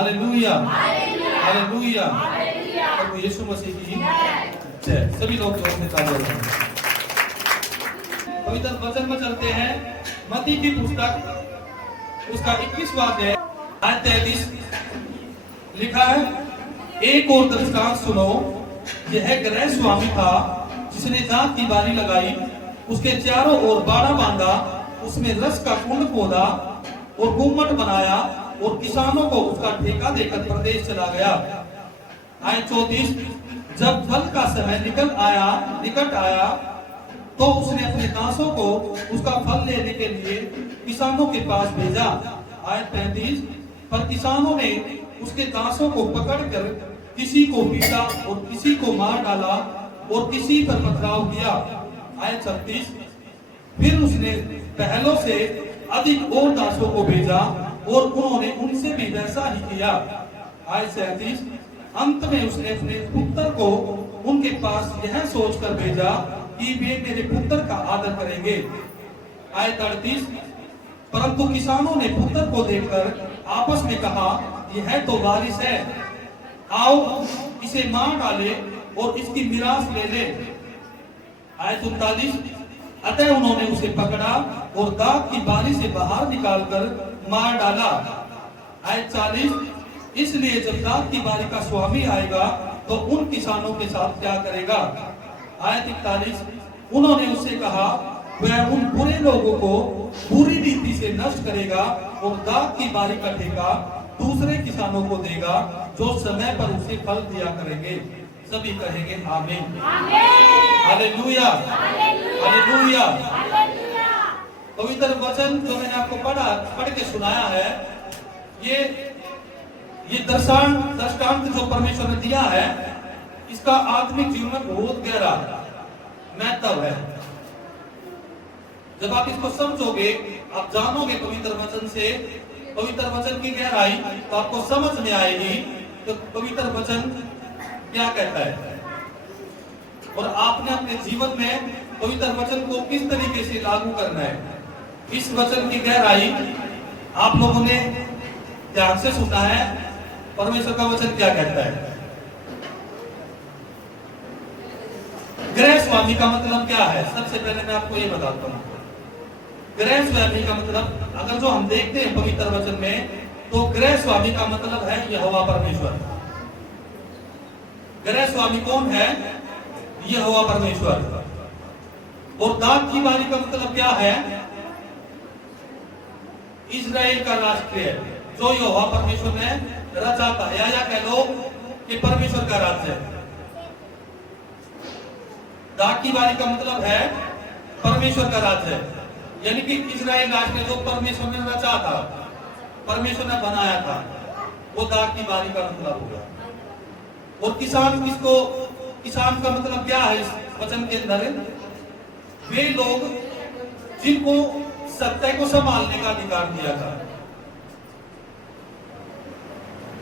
Hallelujah, हालेलुया। प्रभु यीशु मसीह की जय। सभी लोग जोर से तालियां बजाएं। पवित्र वचन में चलते हैं। मत्ती की पुस्तक उसका 21वां अध्याय आयत 33 लिखा है, एक और दृष्टांत सुनो। यह गृह स्वामी था जिसने दाख की बारी लगाई, उसके चारों ओर बाड़ा बांधा, उसमें रस का कुंड खोदा और गुम्मट बनाया और किसानों को उसका ठेका देकर प्रदेश चला गया। आयत 34, जब फल का समय निकट आया तो उसने अपने दासों को उसका फल लेने के लिए किसानों के पास भेजा। आयत 35, पर किसानों ने उसके दासों को पकड़कर किसी को पीटा और किसी को मार डाला और किसी पर पथराव किया। आयत 36, फिर उसने पहलों से अधिक और दासों को भेजा और उन्होंने उनसे भी वैसा ही किया। आयत 37, अंत में उसने अपने पुत्र को उनके पास यह सोचकर भेजा कि वे मेरे पुत्र का आदर करेंगे। आयत 38, परंतु किसानों ने पुत्र को देखकर आपस में कहा, यह तो वारिस है, आओ इसे मार डाले और इसकी मिरास ले ले। आयत 39, अतः उन्होंने उसे पकड़ा और दाख की बारी से बाहर निकालकर मार डाला। आयत 40, इसलिए जब दाख की बारी का स्वामी आएगा तो उन किसानों के साथ क्या करेगा। आयत 41, उन्होंने उससे कहा, वह उन बुरे लोगों को बुरी रीति से नष्ट करेगा और दाख की बारी का ठेका दूसरे किसानों को देगा जो समय पर उसे फल दिया करेंगे। सभी कहेंगे आमीन, हालेलुया, हालेलुया। पवित्र वचन जो मैंने आपको पढ़ के सुनाया है, ये दृष्टांत जो परमेश्वर ने दिया है, इसका आत्मिक जीवन में बहुत गहरा महत्व है। जब आप इसको समझोगे, आप जानोगे पवित्र वचन से, पवित्र वचन की गहराई, तो आपको समझ में आएगी तो पवित्र वचन क्या कहता है और आपने अपने जीवन में पवित्र वचन को किस तरीके से लागू करना है। इस वचन की गहराई आप लोगों ने ध्यान से सुना है। परमेश्वर का वचन क्या कहता है। गृह स्वामी का मतलब क्या है, सबसे पहले मैं आपको ये बताता हूँ। गृह स्वामी का मतलब, अगर जो हम देखते हैं पवित्र वचन में, तो गृह स्वामी का मतलब है यहोवा परमेश्वर। गृह स्वामी कौन है, यहोवा परमेश्वर। और दाख की बारी का मतलब क्या है, इजराइल का राष्ट्र है जो यहोवा परमेश्वर ने रचा था, या कह लो कि परमेश्वर का राज्य है। दाख की बारी का मतलब है परमेश्वर का राज्य है, यानी कि इजराइल राष्ट्र जो परमेश्वर ने रचा था, परमेश्वर ने बनाया था, वो दाख की बारी का मतलब होगा। और किसान किसान का मतलब क्या है इस वचन के अंदर, वे लोग जिनको सत्य को संभालने का अधिकार दिया था,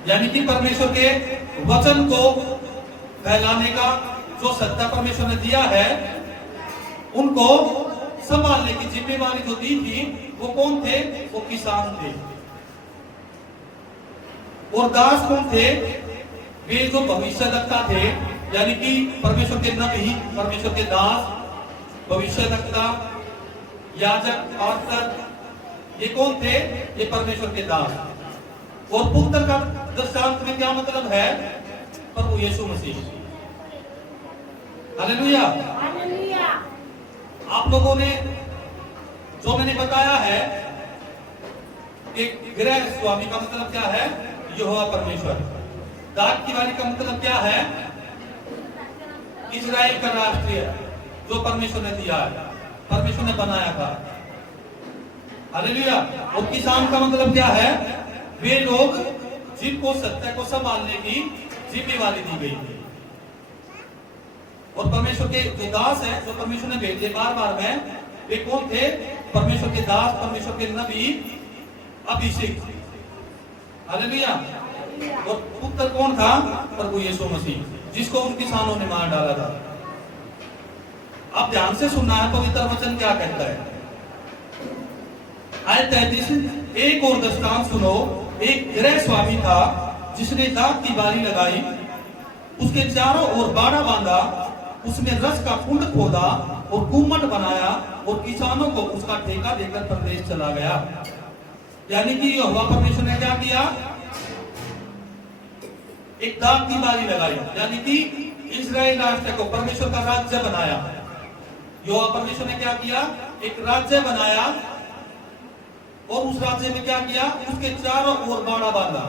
यानी कि परमेश्वर के वचन को फैलाने का जो सत्ता परमेश्वर ने दिया है, उनको संभालने की जिम्मेवारी जो दी थी, वो कौन थे, वो किसान थे। और दास कौन थे, वे जो भविष्यद्वक्ता थे, यानी कि परमेश्वर के नबी, परमेश्वर के दास, भविष्यद्वक्ता, याजक, पास्टर, ये कौन थे, ये परमेश्वर के दास। और पुत्र का दृष्टांत में क्या मतलब है, प्रभु यीशु मसीह। हालेलुया। आप लोगों ने जो मैंने बताया है कि गृह स्वामी का मतलब क्या है, यहोवा परमेश्वर। दाख की बारी का मतलब क्या है, इजराइल का राष्ट्र जो परमेश्वर ने दिया है, परमेश्वर ने बनाया था। हालेलुया। और किसान का मतलब क्या है, वे लोग जिनको सत्य को संभालने की जिम्मेवारी दी गई थी। और परमेश्वर के जो दास है, जो परमेश्वर ने भेजे बार में, वे कौन थे, परमेश्वर के दास, परमेश्वर के नबी, अभिषेक। हालेलुया। और पुत्र कौन था, प्रभु यीशु मसीह, जिसको उन किसानों ने मार डाला था। आप ध्यान से सुनना है पवित्र वचन क्या कहता है। आयत 33, एक और दृष्टांत सुनो। एक गृह स्वामी था जिसने दाग की बारी लगाई, उसके चारों ओर बाड़ा बांधा, उसमें रस का कुंड खोदा और कुम्मट बनाया और किसानों को उसका ठेका देकर प्रदेश चला गया। यानी कि यहोवा परमेश्वर ने क्या किया? एक दाग की बारी लगाई, यानी कि इस्राएल राष्ट्र को परमेश्वर का राज्य बनाया। यहोवा परमेश्वर ने क्या किया? एक राज्य बनाया और उस राज्य में क्या किया? उसके चारों ओर बाड़ा बांधा।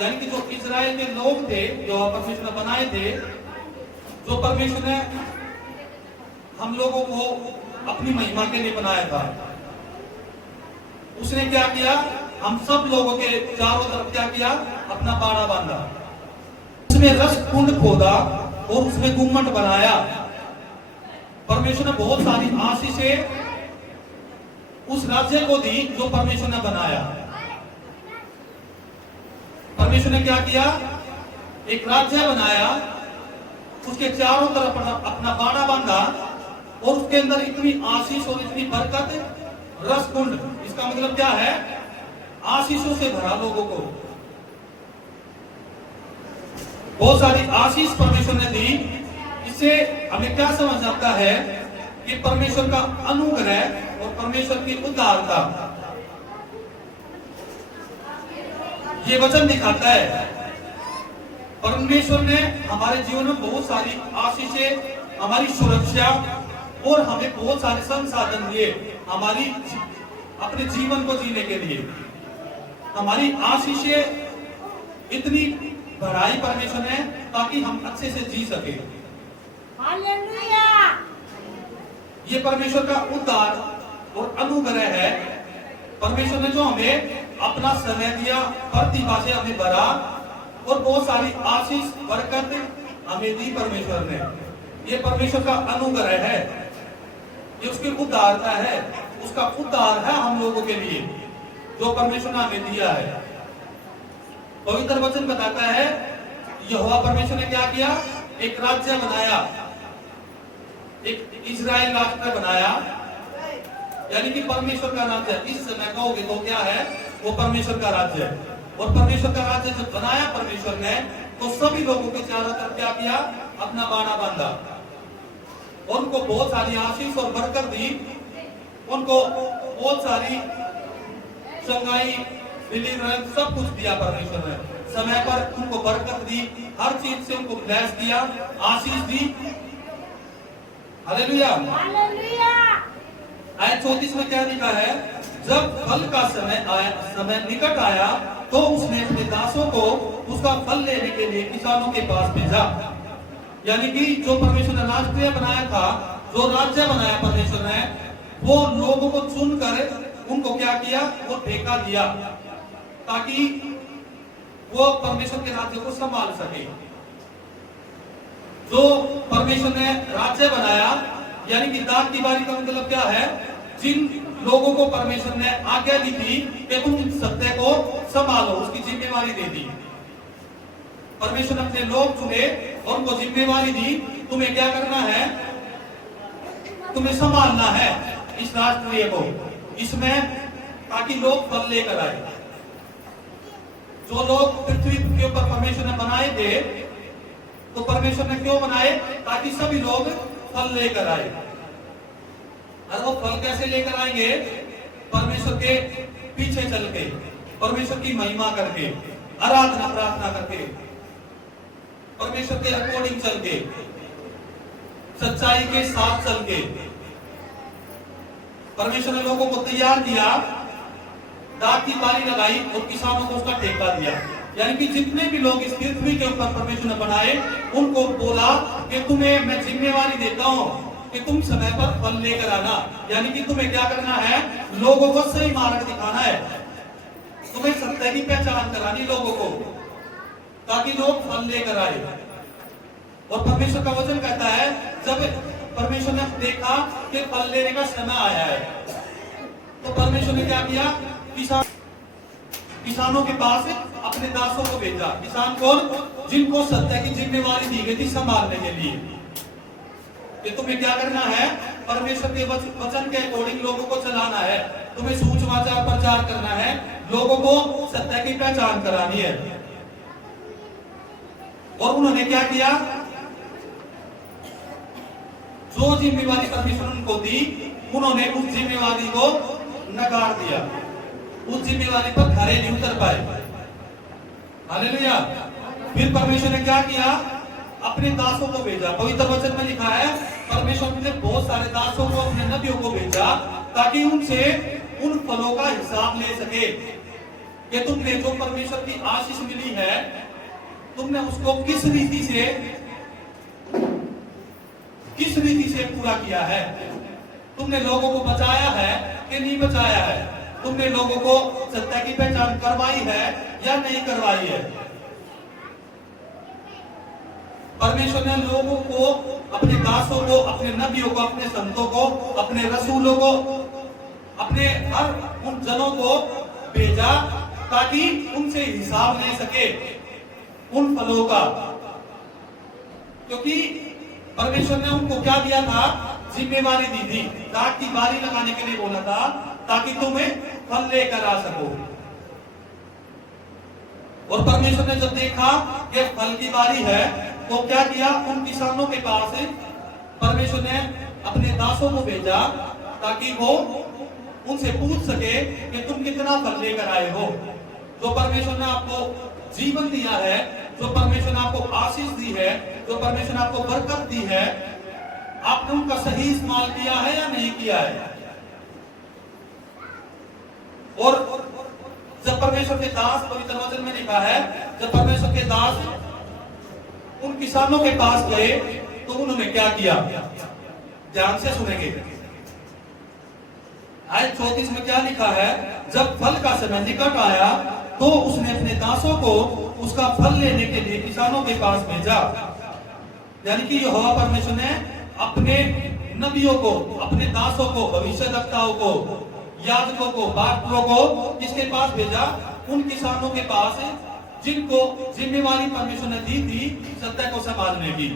यानी कि जो इस्राएल के लोग थे, यहोवा परमेश्वर ने बनाए थे, जो परमेश्वर ने हम लोगों को अपनी महिमा के लिए बनाया था, उसने क्या किया? हम सब लोगों के चारों तरफ क्या किया? अपना बाड़ा बांधा, उसमें रस कुंड खोदा और उसमें गुम्मट बनाया। परमेश्वर ने बहुत सारी आशीषें उस राज्य को दी जो परमेश्वर ने बनाया। परमेश्वर ने क्या किया? एक राज्य बनाया, उसके चारों तरफ अपना बाड़ा बांधा और उसके अंदर इतनी आशीष और इतनी बरकत, रस कुंड, इसका मतलब क्या है? आशीषों से भरा लोगों को। बहुत सारी आशीष परमेश्वर ने दी। इससे हमें क्या समझ आता है कि परमेश्वर का अनुग्रह और परमेश्वर की उदारता, ये वचन दिखाता है। परमेश्वर ने हमारे जीवन में बहुत सारी आशीषें, हमारी सुरक्षा और हमें बहुत सारे संसाधन दिए हमारी अपने जीवन को जीने के लिए। हमारी आशीषें इतनी बढ़ाई परमेश्वर ने ताकि हम अच्छे से जी सके। हालेलुया! ये परमेश्वर का उद्धार और अनुग्रह है। परमेश्वर ने जो हमें अपना समय दिया, प्रतिभा से हमें भरा और बहुत सारी आशीष बरकत हमें दी परमेश्वर ने। ये परमेश्वर का अनुग्रह है, ये उसकी उदारता है, उसका उद्धार है हम लोगों के लिए जो परमेश्वर ने हमें दिया है। पवित्र वचन बताता है यहोवा परमेश्वर ने क्या किया? एक राज्य बनाया, एक इस्राएल राष्ट्र बनाया, यानी कि परमेश्वर का राज्य। इस समय कहोगे तो क्या है? वो परमेश्वर का राज्य है। और परमेश्वर का राज्य जब बनाया परमेश्वर ने, तो सभी लोगों के चारों तरफ क्या किया? अपना बाड़ा बांधा, उनको बहुत सारी आशीष और बरकत दी, उनको बहुत सारी चंगाई, डिलीवरेंस, सब कुछ दिया परमेश्वर ने। समय पर उनको बरकत दी, हर चीज से उनको ब्लेस किया, आशीष दी। हालेलुया! हालेलुया! आयत 34 में क्या लिखा है? जब फल का समय निकट आया तो उसने अपने दासों को उसका फल लेने के लिए किसानों के पास भेजा। यानी कि जो परमेश्वर ने राष्ट्रीय बनाया था, जो राज्य बनाया परमेश्वर ने, वो लोगों को चुनकर उनको क्या किया? वो ठेका दिया ताकि वो परमेश्वर के राज्य को संभाल सके। जो परमेश्वर ने राज्य बनाया, यानी कि दाग की बारी का मतलब क्या है? जिन लोगों को परमेश्वर ने आज्ञा दी थी कि तुम इस सत्य को संभालो, उसकी जिम्मेवारी दे दी। परमेश्वर ने अपने लोग चुने और उनको जिम्मेवारी दी, तुम्हें क्या करना है? तुम्हें संभालना है इस राष्ट्रीय को, इसमें, ताकि लोग फल लेकर आए। जो लोग पृथ्वी के ऊपर परमेश्वर ने बनाए थे, तो परमेश्वर ने क्यों बनाए? ताकि सभी लोग फल लेकर आए। और वो फल कैसे लेकर आएंगे? परमेश्वर के पीछे चल के, परमेश्वर की महिमा करके, आराधना प्रार्थना करके, परमेश्वर के अकॉर्डिंग चल के, सच्चाई के साथ चल के। परमेश्वर ने लोगों को तैयार किया, दाग की बारी लगाई और किसानों को उसका ठेका दिया। यानी कि जितने भी लोग इस पृथ्वी के ऊपर परमेश्वर ने बनाए, उनको बोला कि तुम्हें मैं जिम्मेवारी देता हूं कि तुम समय पर फल लेकर आना। यानी कि तुम्हें क्या करना है? लोगों को सही मार्ग दिखाना है, तुम्हें सत्य की पहचान करानी लोगों को, ताकि लोग फल लेकर आए। और परमेश्वर का वचन कहता है, जब परमेश्वर ने देखा कि फल लेने का समय आया है, तो परमेश्वर ने क्या किया? किसानों के पास अपने दासों को भेजा। किसान कौन? जिनको सत्य की जिम्मेवारी दी गई थी संभालने के लिए। कि तुम्हें क्या करना है? परमेश्वर के वचन के अकॉर्डिंग लोगों को चलाना है, तुम्हें सुसमाचार प्रचार करना है, लोगों को सत्य की पहचान करानी है। और उन्होंने क्या किया, जो जिम्मेवारी परमेश्वर उनको दी, उन्होंने उस जिम्मेवारी को नकार दिया, उस जिम्मेवारी पर खरे नहीं उतर पाए। हालेलुया। फिर परमेश्वर ने क्या किया, अपने दासों को भेजा। पवित्र वचन में लिखा है परमेश्वर ने बहुत सारे दासों को, अपने नबियों को भेजा ताकि उनसे उन फलों का हिसाब ले सके कि तुमने जो परमेश्वर की आशीष मिली है, तुमने उसको किस रीति से पूरा किया है, तुमने लोगों को बचाया है कि नहीं बचाया है, तुमने लोगों को सत्य की पहचान करवाई है या नहीं करवाई है। परमेश्वर ने लोगों को, अपने दासों को, अपने नबियों को, अपने संतों को, अपने रसूलों को, अपने हर उन जनों को भेजा ताकि उनसे हिसाब ले सके उन फलों का। क्योंकि परमेश्वर ने उनको क्या दिया था, जिम्मेवारी दी थी, दाख की बारी लगाने के लिए बोला था ताकि तुम्हें फल लेकर आ सको। और परमेश्वर ने जब देखा कि फल की बारी है तो क्या किया, उन किसानों के पास परमेश्वर ने अपने दासों को भेजा ताकि वो उनसे पूछ सके कि तुम कितना फल लेकर आए हो। जो परमेश्वर ने आपको जीवन दिया है, जो परमेश्वर ने आपको आशीष दी है, जो परमेश्वर ने आपको बरकत दी है, आपने उनका सही इस्तेमाल किया है या नहीं किया है। और जब परमेश्वर के दास, पवित्र वचन में लिखा है, जब परमेश्वर के दास उन किसानों के पास गए तो उन्होंने क्या किया, ध्यान से सुनेंगे। आयत 34 में क्या लिखा है, जब फल का समय निकट आया तो उसने अपने दासों को उसका फल लेने के लिए किसानों के पास भेजा। यानी कि यहोवा परमेश्वर ने अपने नबियों को, अपने दासों को, भविष्यद्वक्ताओं को, याजकों को, बारकों को किसके पास भेजा, उन किसानों के पास जिनको जिम्मेवारी परमेश्वर ने दी थी सत्य को संभालने की।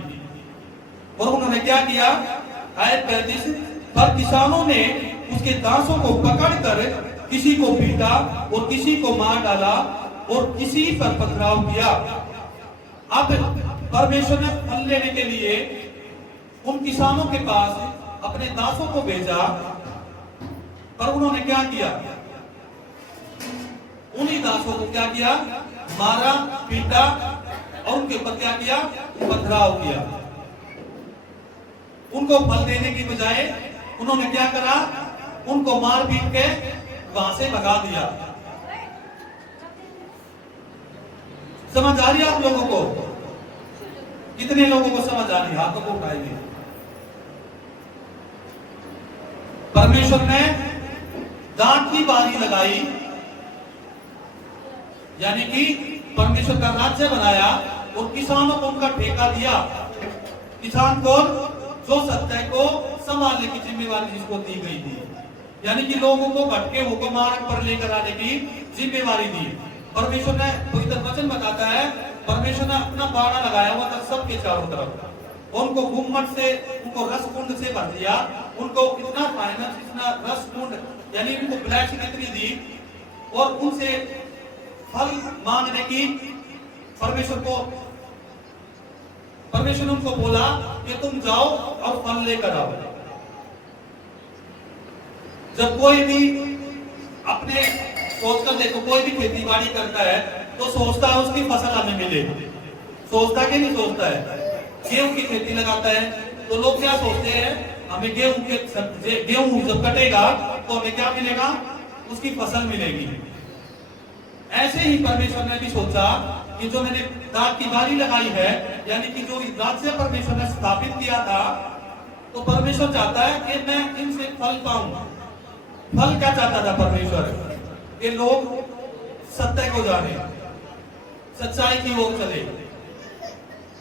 और उन्होंने क्या किया, आयत 35, पर किसानों ने उसके दासों को पकड़कर किसी को पीटा और किसी को मार डाला और किसी पर पथराव किया। अब परमेश्वर ने फल लेने के लिए उन किसानों के पास अपने दासों को भेजा, पर उन्होंने क्या किया, उन्हीं दासों को क्या किया, मारा, पीटा और उनके ऊपर क्या किया, पथराव किया। उनको फल देने की बजाय उन्होंने क्या करा, उनको मार पीट के वहां से भगा दिया। समझ आ रही है आप लोगों को? कितने लोगों को समझ आ रही है? हाथों को उठाएंगे। परमेश्वर ने दाख की बारी लगाई, यानी कि परमेश्वर का राज्य बनाया और किसानों को उनका ठेका दिया। किसान को जो सत्य को संभालने की जिम्मेवारी जिसको दी गई थी, यानी कि लोगों को भटके हुए मार्ग पर लेकर आने की जिम्मेवारी दी। परमेश्वर ने, पवित्र वचन बताता है, परमेश्वर ने अपना बाड़ा लगाया हुआ था सबके चारों तरफ, उनको गुम्मट से, उनको रस कुंड से भर दिया, उनको इतना फाइनेंस, इतना रस कुंड, यानी उनको ब्लैसिंग इतनी दी और उनसे फल मांगने की परमेश्वर ने उनको बोला कि तुम जाओ और फल लेकर आओ। जब कोई भी अपने सोचकर देखो, कोई भी खेती बाड़ी करता है तो सोचता है उसकी फसल हमें मिले, सोचता कि नहीं सोचता है। गेहूं की खेती लगाता है तो लोग क्या सोचते हैं, हमें गेहूं जब कटेगा तो हमें क्या मिलेगा, उसकी फसल मिलेगी। ऐसे ही परमेश्वर ने भी सोचा कि जो मैंने दाख की बारी लगाई है, यानी कि जो राज्य परमेश्वर ने स्थापित किया था, तो परमेश्वर चाहता है कि मैं इनसे फल पाऊं। फल क्या चाहता था परमेश्वर, कि लोग सत्य को जाने, सच्चाई की ओर चले,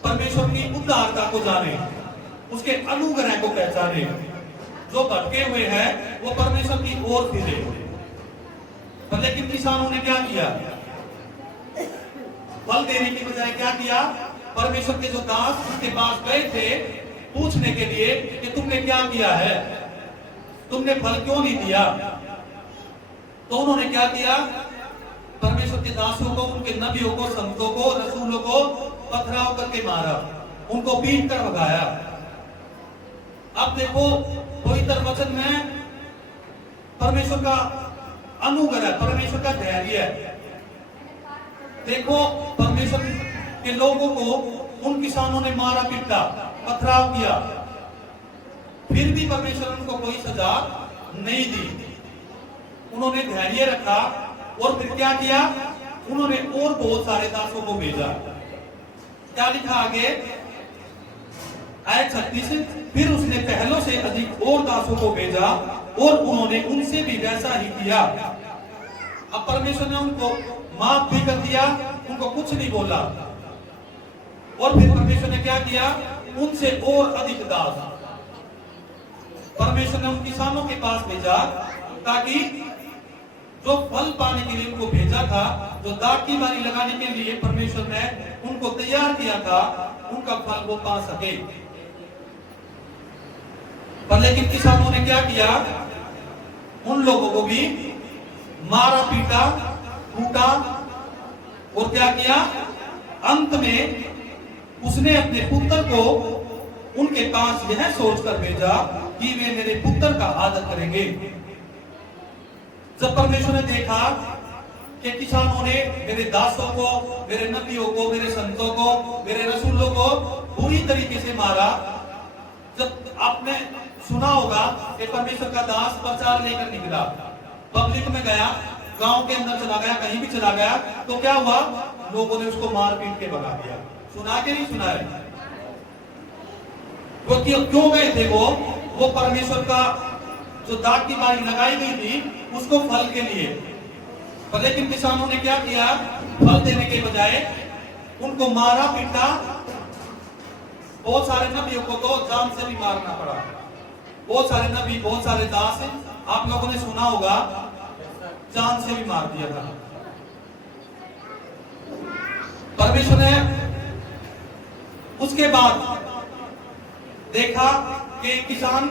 परमेश्वर की उदारता को जाने, उसके अनुग्रह को पहचाने, जो भटके हुए हैं वो परमेश्वर की ओर फिरे। पर लेकिन किसानों ने क्या किया, फल देने की बजाय क्या किया, परमेश्वर के जो दास उसके पास गए थे पूछने के लिए कि तुमने क्या किया है, तुमने फल क्यों नहीं दिया। तो उन्होंने क्या किया, परमेश्वर के दासों को, उनके नबियों को, संतों को, रसूलों को पथराव करके मारा, उनको पीट कर भगाया। अब देखो पवित्र वचन में परमेश्वर का अनुग्रह, परमेश्वर का धैर्य है। देखो परमेश्वर के लोगों को उन किसानों ने मारा पीटा, पथराव किया, फिर भी परमेश्वर ने उनको कोई सजा नहीं दी। उन्होंने धैर्य रखा और फिर क्या किया, उन्होंने और बहुत सारे दासों को भेजा। क्या लिखा आगे आयत 36, फिर उसने पहलों से अधिक और दासों को भेजा और उन्होंने उनसे भी वैसा ही किया। अब परमेश्वर ने उनको माफ भी कर दिया, उनको कुछ नहीं बोला। और फिर परमेश्वर ने क्या किया, उनसे और अधिक दास परमेश्वर ने उन किसानों के पास भेजा, ताकि जो फल पाने के लिए उनको भेजा था, जो दाख की बारी लगाने के लिए परमेश्वर ने उनको तैयार किया था, उनका फल वो पा सके। पर लेकिन किसानों ने क्या किया, उन लोगों को भी मारा पीटा कूटा और क्या किया, अंत में उसने अपने पुत्र को उनके पास यह सोचकर भेजा कि वे मेरे पुत्र का आदर करेंगे। जब परमेश्वर ने देखा कि किसानों ने मेरे दासों को, मेरे नबियों को, मेरे संतों को, मेरे रसूलों को बुरी तरीके से मारा। जब आपने सुना होगा कि परमेश्वर का दास प्रचार लेकर निकला, पब्लिक में गया, गांव के अंदर चला गया, कहीं भी चला गया, तो क्या हुआ, लोगों ने उसको मार पीट के भगा दिया। सुना के नहीं सुना है? वो क्यों गए थे? वो परमेश्वर का जो दाख की बारी लगाई गई थी उसको फल के लिए। पर लेकिन किसानों ने क्या किया, फल देने के बजाय उनको मारा पीटा। बहुत सारे नबियों को तो जान से भी मारना पड़ा। बहुत सारे नबी, बहुत सारे दास, आप लोगों ने सुना होगा, जान से भी मार दिया था। परमेश्वर ने उसके बाद देखा कि किसान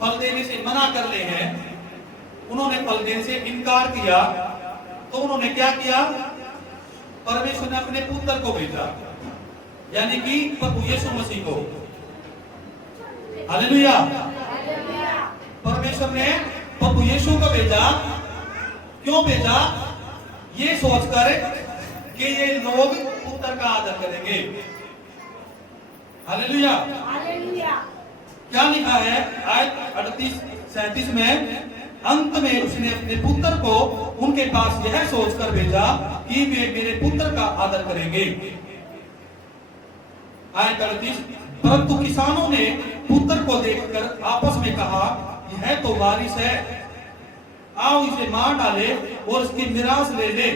फल देने से मना कर रहे हैं, उन्होंने फल देने से इनकार किया, तो उन्होंने क्या किया, परमेश्वर ने अपने पुत्र को भेजा, यानी कि प्रभु यीशु मसीह को। हालेलुया। परमेश्वर ने प्रभु यीशु को भेजा। क्यों भेजा? ये सोचकर कि ये लोग पुत्र का आदर करेंगे। हालेलुया। क्या लिखा है आयत 38-37 में, अंत में उसने अपने पुत्र को उनके पास यह सोचकर भेजा कि वे मेरे पुत्र का आदर करेंगे। आयत 38, परंतु किसानों ने पुत्र को देखकर आपस में कहा, यह तो वारिस है, आओ इसे मार डाले और इसकी मिरास ले ले।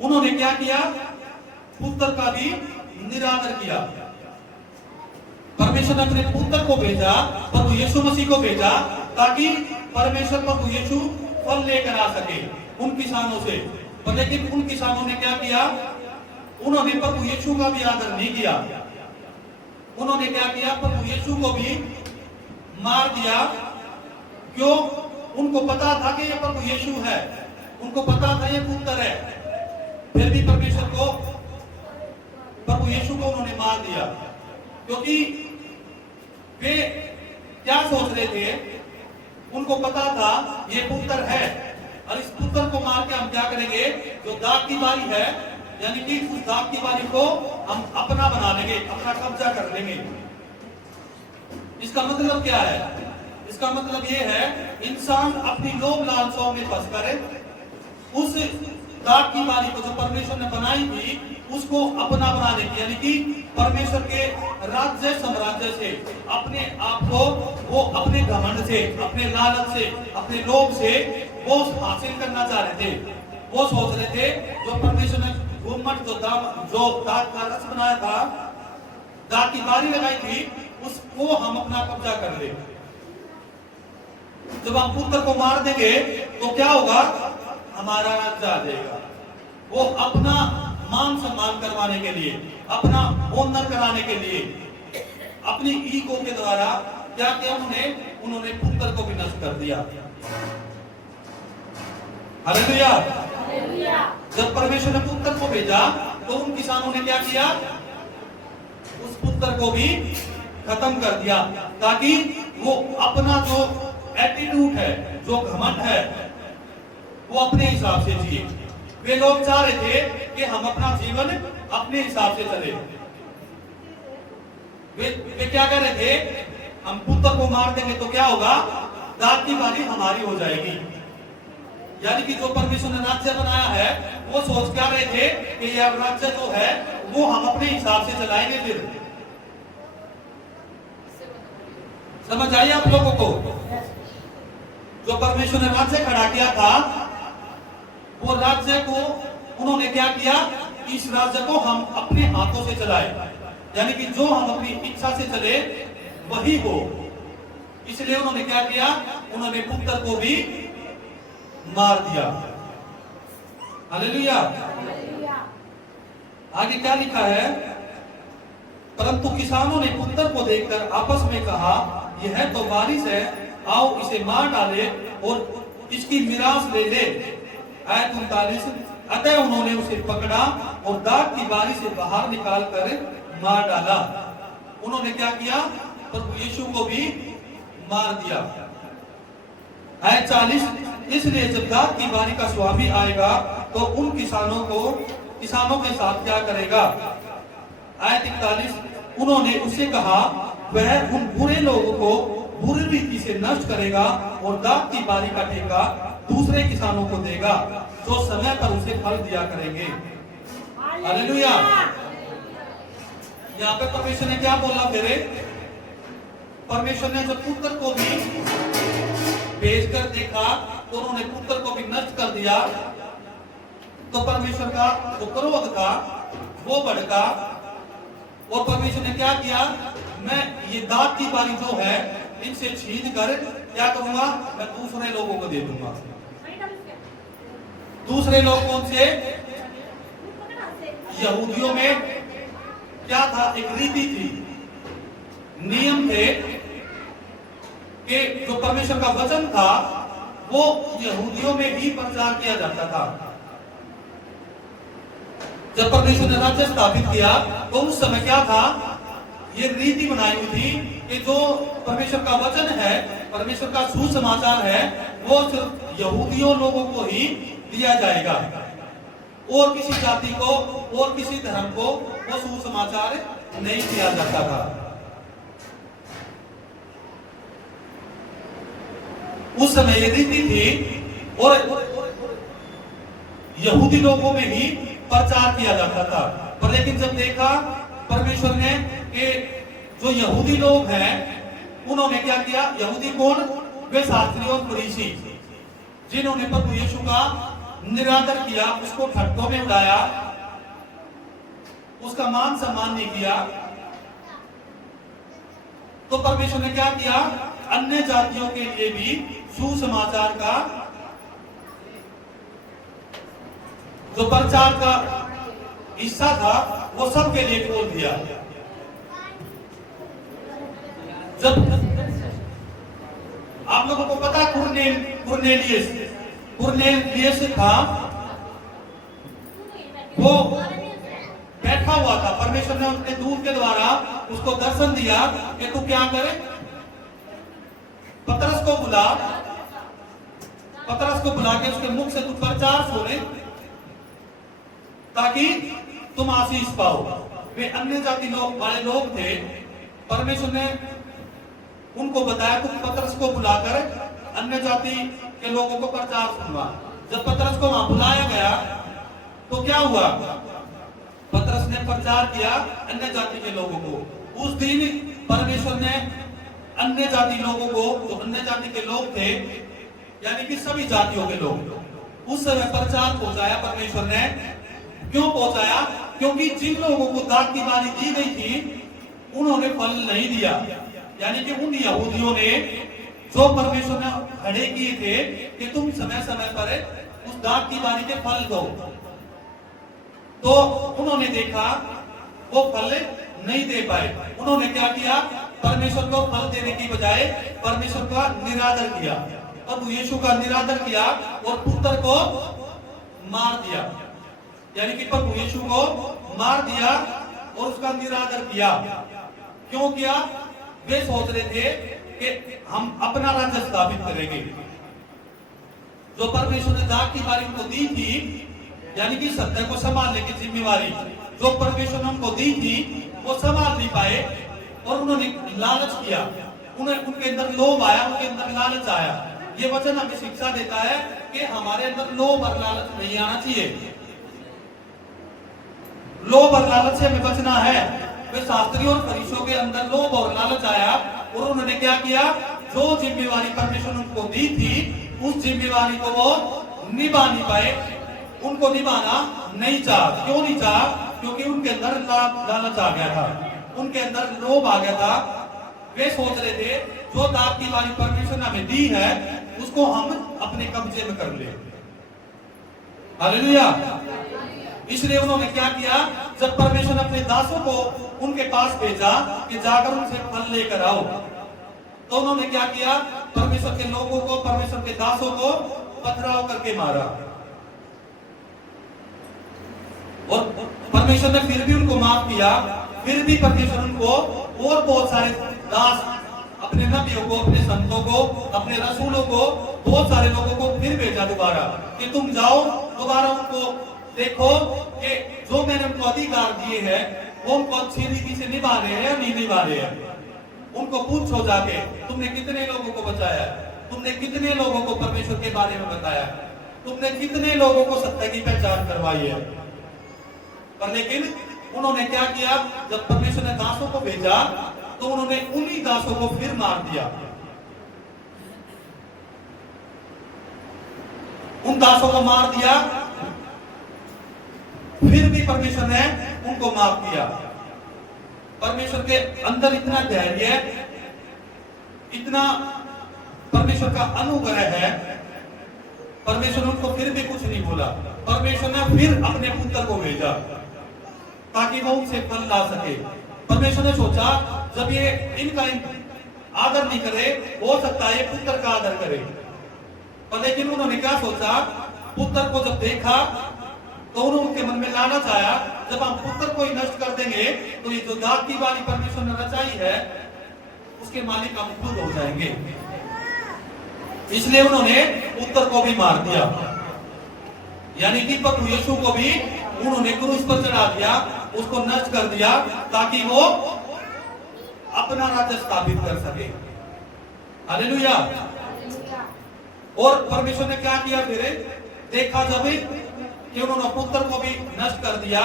उन्होंने क्या किया, पुत्र का भी निरादर किया। परमेश्वर ने अपने पुत्र को भेजा, प्रभु यीशु मसीह को भेजा, ताकि परमेश्वर प्रभु यीशु फल लेकर आ सके उन किसानों से। पर लेकिन उन किसानों ने क्या किया, उन्होंने प्रभु यीशु का भी आदर नहीं किया। उन्होंने क्या किया, प्रभु यीशु को भी मार दिया। क्यों? उनको पता था कि ये प्रभु यीशु है, उनको पता था ये पुत्र है, फिर भी परमेश्वर को, प्रभु यीशु को उन्होंने मार दिया। क्योंकि वे क्या सोच रहे थे, उनको पता था ये पुत्र है, और इस पुत्र को मार के हम क्या करेंगे, जो दाख की बारी है, यानी कि उस दाख की बारी को हम अपना बना लेंगे, अपना कब्जा कर लेंगे। इसका मतलब क्या है? इसका मतलब ये है, इंसान अपनी लोभ लालसाओं में फंसकर उस दाख की बारी को जो परमेश्वर ने बनाई थी उसको अपना बनाने की, यानी कि परमेश्वर के राज्य साम्राज्य से अपने आप को, वो अपने घमंड से, अपने लालच से, अपने लोभ से वो हासिल करना चाह रहे थे। वो सोच रहे थे जो परमेश्वर ने घूमट जो दाख का रस बनाया था, दाख की बारी लगाई थी, उसको हम अपना कब्जा कर ले। जब हम पुत्र को मार देंगे तो क्या होगा, हमारा राज्य आ जाएगा। वो अपना मान सम्मान करवाने के लिए, अपना ऑनर कराने के लिए, अपनी ईगो के द्वारा क्या किया उन्होंने पुत्र को भी नष्ट कर दिया। हालेलुया। जब परमेश्वर ने पुत्र को भेजा तो उन किसानों ने क्या किया, उस पुत्र को भी खत्म कर दिया, ताकि वो अपना जो एटीट्यूड है, जो घमंड है, वो अपने हिसाब से जिए। वे लोग चाह रहे थे कि हम अपना जीवन अपने हिसाब से चले। वे क्या कह रहे थे, हम पुत्र को मार देंगे तो क्या होगा, दाग की बारी हमारी हो जाएगी। यानी कि जो परमेश्वर ने राज्य बनाया है, वो सोच क्या रहे थे कि यह राज्य जो है वो हम अपने हिसाब से चलाएंगे। फिर समझ आई आप लोगों को? जो परमेश्वर ने राज्य खड़ा किया था, वो राज्य को उन्होंने क्या किया, इस राज्य को हम अपने हाथों से चलाए, यानी कि जो हम अपनी इच्छा से चले वही हो। इसलिए उन्होंने क्या किया, उन्होंने पुत्र को भी मार दिया। हालेलुया। आगे क्या लिखा है, परंतु किसानों ने पुत्र को देखकर आपस में कहा, यह तो वारिस है, आओ इसे मार डाले और इसकी मिरास ले ले। आयत 39, अतः उन्होंने उसे पकड़ा और दाग की बारी से बाहर निकाल कर मार डाला। उन्होंने क्या किया, प्रभु यीशु को भी मार दिया। आयत 40, इसलिए जब दाग की बारी का स्वामी आएगा तो उन किसानों के साथ क्या करेगा। आयत 41, उन्होंने उससे कहा, वह उन बुरे लोगों को बुरी रीति से नष्ट करेगा और दाग की बारी का ठेका दूसरे किसानों को देगा, जो समय पर उसे फल दिया करेंगे। हालेलुया। यहाँ पे परमेश्वर ने क्या बोला, फिर परमेश्वर ने जब पुत्र को भी भेजकर देखा तो उन्होंने पुत्र को भी नष्ट कर दिया, तो परमेश्वर का जो क्रोध था वो भड़का और परमेश्वर ने क्या किया, मैं ये दाग की बारी जो है इनसे छीन कर क्या करूंगा, मैं दूसरे लोगों को दे दूंगा। दूसरे लोग कौन से, यहूदियों में क्या था, एक रीति थी, नियम थे कि जो परमेश्वर का वचन था वो यहूदियों में ही प्रचार किया जाता था। जब परमेश्वर ने राज्य स्थापित किया तो उस समय क्या था, ये रीति बनाई हुई थी कि जो परमेश्वर का वचन है, परमेश्वर का सुसमाचार है, वो सिर्फ यहूदियों लोगों को ही दिया जाएगा, और किसी जाति को और किसी धर्म को वो सुसमाचार नहीं दिया जाता था। उस समय ये रीति थी और यहूदी लोगों में ही प्रचार किया जाता था। पर लेकिन जब देखा परमेश्वर ने कि जो यहूदी लोग हैं उन्होंने क्या किया, यहूदी कौन, वे शास्त्री और फरीसी, जिन्होंने प्रभु यीशु का निरादर किया, उसको ठट्ठों में उड़ाया, उसका मान सम्मान नहीं किया, तो परमेश्वर ने क्या किया, अन्य जातियों के लिए भी सुसमाचार का जो प्रचार का हिस्सा था वो सबके लिए खोल दिया। जब आप लोगों को पता कुरनेलियस था, वो बैठा हुआ था, परमेश्वर ने अपने दूत के द्वारा उसको दर्शन दिया कि तू क्या करे, पतरस को बुला के उसके मुख से तू प्रचार सुने ताकि तुम आशीष पाओ। वे अन्य जाति वाले लोग थे, परमेश्वर ने उनको बताया तुम पतरस को बुलाकर अन्य जाति के लोगों को प्रचार सुनवा। जब पतरस को वहां बुलाया गया तो क्या हुआ, पतरस ने प्रचार किया अन्य जाति के लोगों को। उस दिन परमेश्वर ने अन्य जाति लोगों को, जो अन्य जाति के लोग थे, यानी कि सभी जातियों के लोग, उस समय प्रचार पहुंचाया परमेश्वर ने। क्यों पहुंचाया, क्योंकि जिन लोगों को दाग की बारी दी गई थी उन्होंने फल नहीं दिया, यानी कि उन यहूदियों ने जो परमेश्वर ने खड़े किए थे कि तुम समय समय पर उस दाग की बारी के फल दो, तो उन्होंने देखा वो फल नहीं दे पाए। उन्होंने क्या किया, परमेश्वर को फल देने की बजाय परमेश्वर का निरादर किया, प्रभु यीशु का निरादर किया और पुत्र को मार दिया, यानी कि प्रभु यीशु को मार दिया और उसका निरादर किया। क्यों किया? वे सोच रहे थे कि हम अपना राज्य स्थापित करेंगे। जो परमेश्वर ने दाग की बारी उनको दी थी, यानी कि सत्य को संभालने की जिम्मेवारी जो परमेश्वर ने उनको दी थी, वो संभाल नहीं पाए और उन्होंने लालच किया। उनके अंदर लोभ आया, उनके अंदर लालच आया। ये वचन हमें शिक्षा देता है कि हमारे अंदर लोभ और लालच नहीं आना चाहिए। लोभ और लालच से हमें बचना है। वे शास्त्रियों और फरीसियों के अंदर लोभ और लालच आया और उन्होंने क्या किया? जो जिम्मेवारी परमेश्वर ने उनको दी थी, उस जिम्मेवारी को वो निभा नहीं पाए। उनको निभाना नहीं चाहा। क्यों नहीं चाहा? क्योंकि उनके अंदर लालच आ गया था, उनके अंदर लोभ आ गया था। वे सोच रहे थे जो दाग की बारी परमेश्वर ने हमें दी है, उसको हम अपने कब्जे में कर ले। हालेलुया। इसलिए उन्होंने क्या किया? जब परमेश्वर ने अपने दासों को उनके पास भेजा कि जाकर उनसे फल लेकर आओ, तो उन्होंने क्या किया? परमेश्वर के लोगों को, परमेश्वर के दासों को पथराव करके मारा। और परमेश्वर ने फिर भी उनको माफ किया। फिर भी परमेश्वर उनको और बहुत सारे दास, अपने नबियों को, अपने संतों को, अपने रसूलों को, बहुत सारे लोगों को फिर भेजा दोबारा कि तुम जाओ दोबारा उनको देखो कि जो मैंने उनको अधिकार दिए हैं वो उनको अच्छी रीति से निभा रहे हैं या नहीं निभा रहे हैं। उनको पूछो जाके, तुमने कितने लोगों को बचाया, तुमने कितने लोगों को परमेश्वर के बारे में बताया, तुमने कितने लोगों को सत्य की पहचान करवाई है। पर लेकिन उन्होंने क्या किया? जब परमेश्वर ने दासों को भेजा तो उन्होंने उन्हीं दासों को फिर मार दिया। उन दासों को मार दिया। फिर भी परमेश्वर ने उनको माफ किया। परमेश्वर के अंदर इतना धैर्य, इतना परमेश्वर का अनुग्रह है, परमेश्वर ने उनको फिर भी कुछ नहीं बोला। परमेश्वर ने फिर अपने पुत्र को भेजा ताकि वो उनसे फल ला सके। परमेश्वर ने सोचा जब ये इनका आदर नहीं करे, हो सकता है ये पुत्र का आदर करे। पर लेकिन उन्होंने क्या सोचा? पुत्र को जब देखा तो उनके मन में लालच आया, जब हम पुत्र को ही नष्ट कर देंगे तो ये जो दाग की बारी परमेश्वर ने रचाई है, उसके मालिक हम खुद हो जाएंगे। इसलिए उन्होंने पुत्र को भी मार दिया, यानी कि प्रभु यीशु को भी उन्होंने क्रूस पर चढ़ा दिया, उसको नष्ट कर दिया ताकि वो अपना राज्य स्थापित कर सके। हालेलुया। और परमेश्वर ने क्या किया? फिर देखा जब कि उन्होंने पुत्र को भी नष्ट कर दिया,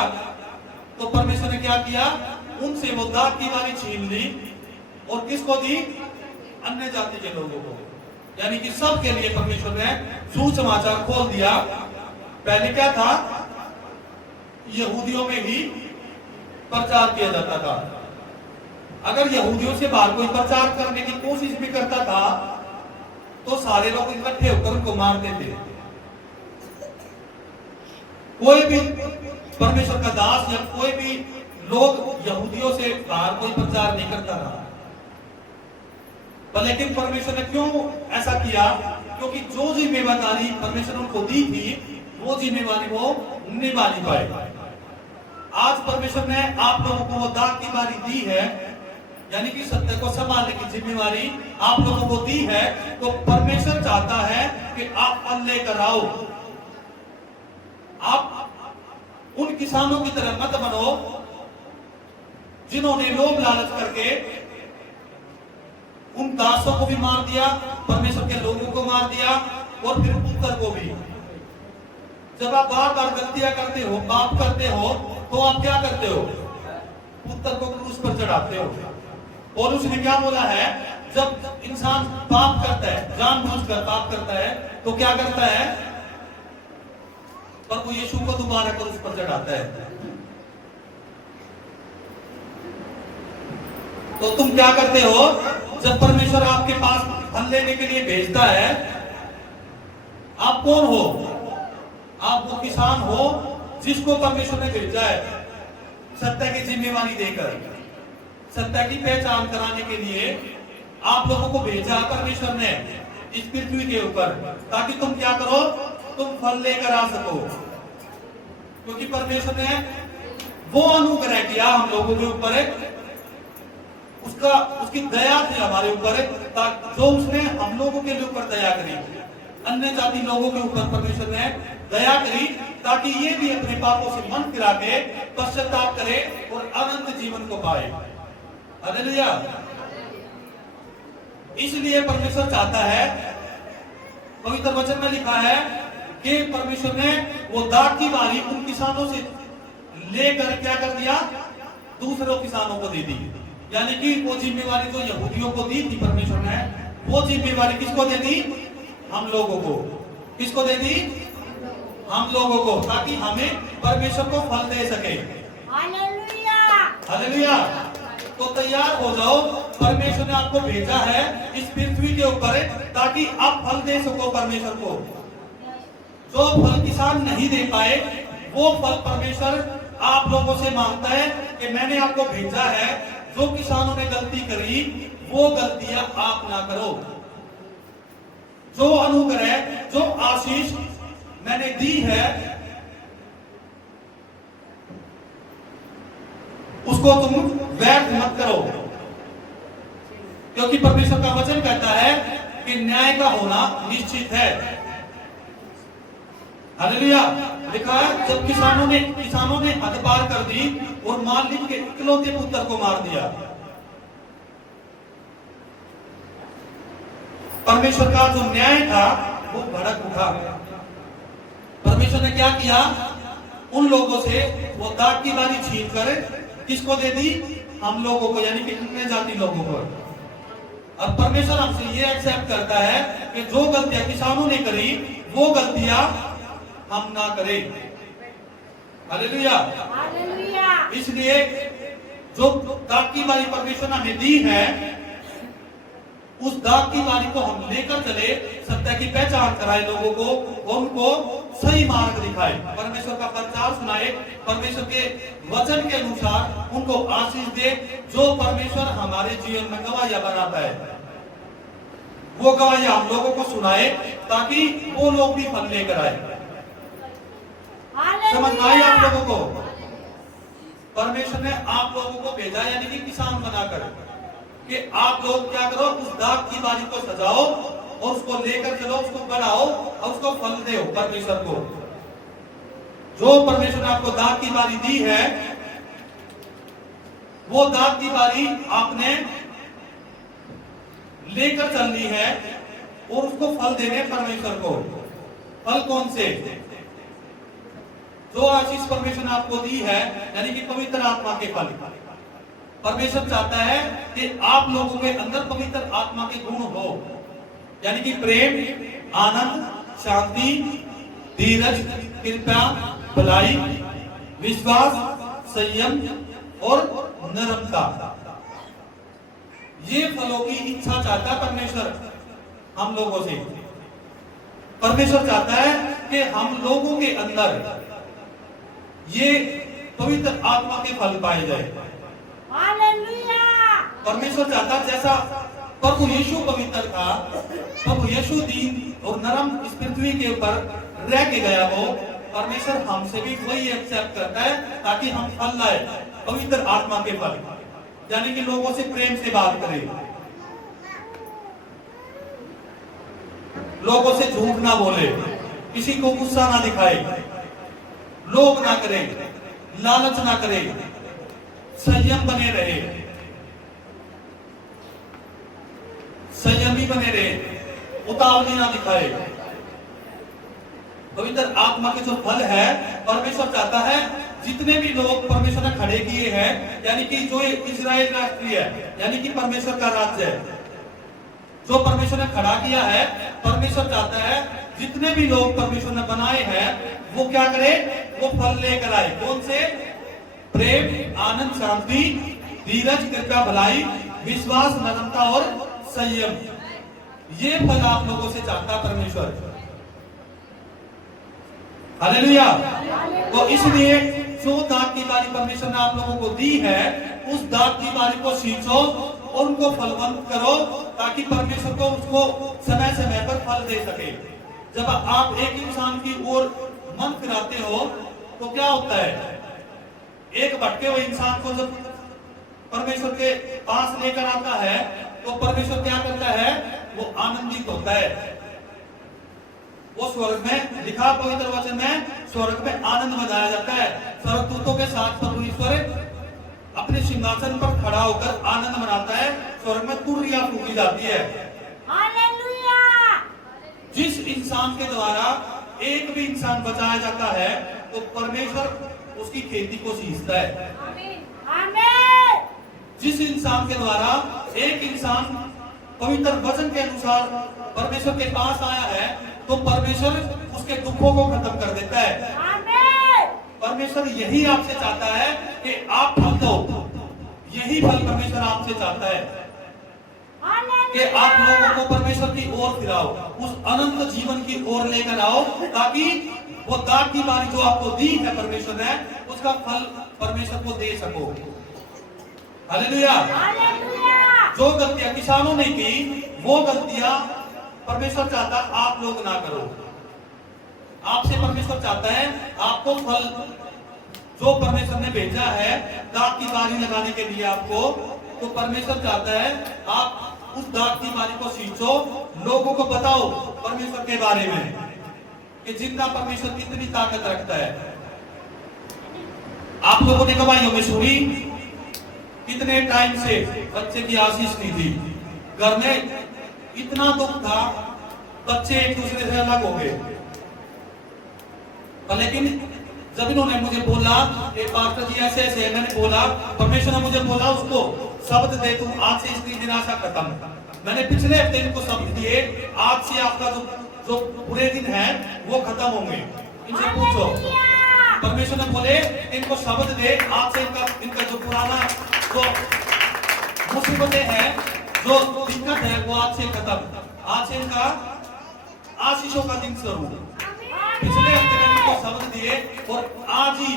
तो परमेश्वर ने क्या किया? उनसे वो दाग की बारी छीन ली और किसको दी? अन्य जाति के लोगों को, यानी कि सबके लिए परमेश्वर ने सुसमाचार खोल दिया। पहले क्या था? यहूदियों में ही प्रचार किया जाता था। अगर यहूदियों से बाहर कोई प्रचार करने की कोशिश भी करता था तो सारे लोग इकट्ठे होकर उनको मारते थे। कोई भी परमेश्वर का दास या कोई भी लोग यहूदियों से बाहर कोई प्रचार नहीं करता था। पर लेकिन परमेश्वर ने क्यों ऐसा किया? क्योंकि जो जिम्मेदारी परमेश्वर ने उनको दी थी, वो जिम्मेदारी वो निभा नहीं पाए। आज परमेश्वर ने आप लोगों को वो दाग की बारी दी है, यानी कि सत्य को संभालने की जिम्मेदारी आप लोगों को दी है। तो परमेश्वर चाहता है कि आप फल लेकर आओ। आप उन किसानों की तरह मत बनो जिन्होंने लोभ लालच करके उन दासों को भी मार दिया, परमेश्वर के लोगों को मार दिया और फिर पुत्र को भी। जब आप बार बार गलतियां करते हो, पाप करते हो, तो आप क्या करते हो? पुत्र को क्रूस पर चढ़ाते हो। और उसने क्या बोला है? जब इंसान पाप करता है, जानबूझकर पाप करता है, तो क्या करता है? प्रभु यीशु को दोबारा क्रूस पर चढ़ाता है। तो तुम क्या करते हो? जब परमेश्वर आपके पास फल लेने के लिए भेजता है, आप कौन हो? आप वो किसान हो जिसको परमेश्वर ने भेजा है सत्य की जिम्मेवारी देकर, सत्य की पहचान कराने के लिए आप लोगों को भेजा परमेश्वर ने इस पृथ्वी के ऊपर, ताकि तुम क्या करो? तुम फल लेकर आ सको। क्योंकि परमेश्वर ने वो अनुग्रह किया हम लोगों के ऊपर, उसकी दया थी हमारे ऊपर, जो उसने हम लोगों के ऊपर दया करी, अन्य जाति लोगों के ऊपर परमेश्वर ने दया करी, ताकि ये भी अपने पापों से मन फिरा के पश्चाताप करे और अनंत जीवन को पाए। हालेलुया। इसलिए परमेश्वर चाहता है, पवित्र वचन में लिखा है कि परमेश्वर ने वो दाख की बारी उन किसानों से लेकर क्या कर दिया, दूसरों किसानों को दे दी। यानी कि वो जिम्मेवारी जो यहूदियों को दी थी परमेश्वर ने, वो जिम्मेवारी किसको दे दी, हम लोगों को। किसको दे दी, हम लोगों को, ताकि हमें परमेश्वर को फल दे सके। हालेलुया। हालेलुया। तो तैयार हो जाओ, परमेश्वर ने आपको भेजा है इस पृथ्वी के ऊपर ताकि आप फल दे सको परमेश्वर को। जो फल किसान नहीं दे पाए, वो फल परमेश्वर आप लोगों से मांगता है कि मैंने आपको भेजा है, जो किसानों ने गलती करी वो गलतियां आप ना करो। जो अनुग्रह, जो आशीष मैंने दी है, उसको तुम व्यर्थ मत करो, क्योंकि परमेश्वर का वचन कहता है कि न्याय का होना निश्चित है। हालेलुया। लिखा है जब किसानों ने हद पार कर दी और मालिक के इकलौते पुत्र को मार दिया। परमेश्वर का जो न्याय था वो भड़क उठा। परमेश्वर ने क्या किया, उन लोगों से वो दाख की बारी छीन कर किसको दे दी, हम लोगों को, यानी कि अन्य जाति लोगों को। अब परमेश्वर हमसे ये एक्सेप्ट करता है कि जो गलतियां किसानों ने करी वो गलतियां हम ना करें। हालेलुया। हालेलुया। इसलिए जो दाख की बारी परमेश्वर ने हमें दी है, उस दाख की बारी को हम लेकर चले, सत्य की पहचान कराए लोगों को, उनको सही मार्ग दिखाए, परमेश्वर का प्रचार सुनाए, परमेश्वर के वचन के अनुसार उनको आशीष दे। जो परमेश्वर हमारे जीवन में गवाहियां बनाता है, वो गवाहियां हम लोगों को सुनाए, ताकि वो लोग भी फल लेकर आए। समझ में आई आप लोगों को? परमेश्वर ने आप लोगों को भेजा, यानी कि किसान बनाकर, कि आप लोग क्या करो, उस दाख की बारी को सजाओ और उसको लेकर चलो, उसको बढ़ाओ और उसको फल दो परमेश्वर को। जो परमेश्वर ने आपको दाख की बारी दी है, वो दाख की बारी आपने लेकर चलनी है और उसको फल देने परमेश्वर को। फल कौन से? जो आशीष परमेश्वर ने आपको दी है, यानी कि पवित्र आत्मा के फल। परमेश्वर चाहता है कि आप लोगों के अंदर पवित्र आत्मा के गुण हो, यानी कि प्रेम, आनंद, शांति, धीरज, कृपा, भलाई, विश्वास, संयम और नम्रता। ये फलों की इच्छा चाहता है परमेश्वर हम लोगों से। परमेश्वर चाहता है कि हम लोगों के अंदर ये पवित्र आत्मा के फल पाए जाए। हालेलुया। परमेश्वर चाहता है जैसा प्रभु यीशु पवित्र था, प्रभु यीशु दीन और नरम इस पृथ्वी के ऊपर रह के गया, वो परमेश्वर हमसे भी वही एक्सेप्ट करता है, ताकि हम फल लाए, पवित्र आत्मा के फल, यानी कि लोगों से प्रेम से बात करें, लोगों से झूठ ना बोले, किसी को गुस्सा ना दिखाए, लोभ ना करें, लालच ना करें, संयम बने रहे, संयमी बने रहे, उतावली ना दिखाए। पवित्र आत्मा के जो फल है, परमेश्वर चाहता है जितने भी लोग परमेश्वर ने खड़े किए हैं, यानी कि जो इस्राएल राष्ट्र है, यानी कि परमेश्वर का राज्य है, जो परमेश्वर ने खड़ा किया है, परमेश्वर चाहता है जितने भी लोग परमेश्वर ने बनाए हैं, वो क्या करे, वो फल लेकर आए। कौन से? प्रेम, आनंद, शांति, धीरज, कृपा, भलाई, विश्वास, नम्रता और संयम। ये फल आप लोगों से चाहता परमेश्वर। हालेलुया। तो इसलिए जो दाख की बारी परमेश्वर ने आप लोगों को दी है, उस दाख की बारी को सींचो और उनको फलवंत करो, ताकि परमेश्वर को उसको समय समय पर फल दे सके। जब आप एक इंसान की ओर मन फिराते हो तो क्या होता है, एक भटके हुए इंसान को जब परमेश्वर के पास लेकर आता है तो परमेश्वर क्या करता है, वो आनंदित होता है। वो स्वर्ग में लिखा पवित्र वचन में, स्वर्ग में आनंद मनाया जाता है। स्वर्गदूतों के साथ प्रभु ईश्वर अपने सिंहासन पर खड़ा होकर आनंद मनाता है। स्वर्ग में तुरहियां फूंकी जाती है। हालेलुया। जिस इंसान के द्वारा एक भी इंसान बचाया जाता है तो परमेश्वर उसकी खेती को सींचता है। आमीन। जिस इंसान के द्वारा एक इंसान पवित्र वचन के अनुसार परमेश्वर के पास आया है तो परमेश्वर उसके दुखों को खत्म कर देता है। आमीन। परमेश्वर यही आपसे चाहता है कि आप फल दो। यही फल परमेश्वर आपसे चाहता है कि आप लोगों को परमेश्वर की ओर फिराओ, उस अनंत जीवन की ओर लेकर आओ, ताकि वो दाग की बारी जो आपको दी है परमेश्वर ने, उसका फल परमेश्वर को दे सको। हालेलुया। हालेलुया। जो गलतियां किसानों ने की, वो गलतियां परमेश्वर चाहता आप लोग ना करो। आपसे परमेश्वर चाहता है आपको फल जो परमेश्वर ने भेजा है दाग की बारी लगाने के लिए आपको, तो परमेश्वर चाहता है आप उस दाग की बारी को सींचो, लोगों को बताओ परमेश्वर के बारे में कि जिंदा परमेश्वर कितनी ताकत रखता है। आप लोगों ने गवाहियों में सुनी कितने टाइम से बच्चे की आशीष नहीं थी, घर में इतना दुख था, बच्चे एक दूसरे से अलग हो गए। लेकिन जब इन्होंने मुझे बोला कि पास्टर जी ऐसे ऐसे, मैंने बोला परमेश्वर ने मुझे बोला उसको शब्द दे, तू आज से इसकी निराशा खत्म। मैंने पिछले हफ्ते इनको शब्द दिए, आज से आपका जो बुरे दिन है वो खत्म होंगे। इनसे पूछो, परमेश्वर ने बोले इनको शब्द दे, आज से इनका जो पुराना जो मुसीबतें हैं, जो दिक्कत है वो आज से खत्म। आज से इनका आशीषों का दिन शुरू। पिछले हफ्ते मैंने इनको शब्द दिए और आज ही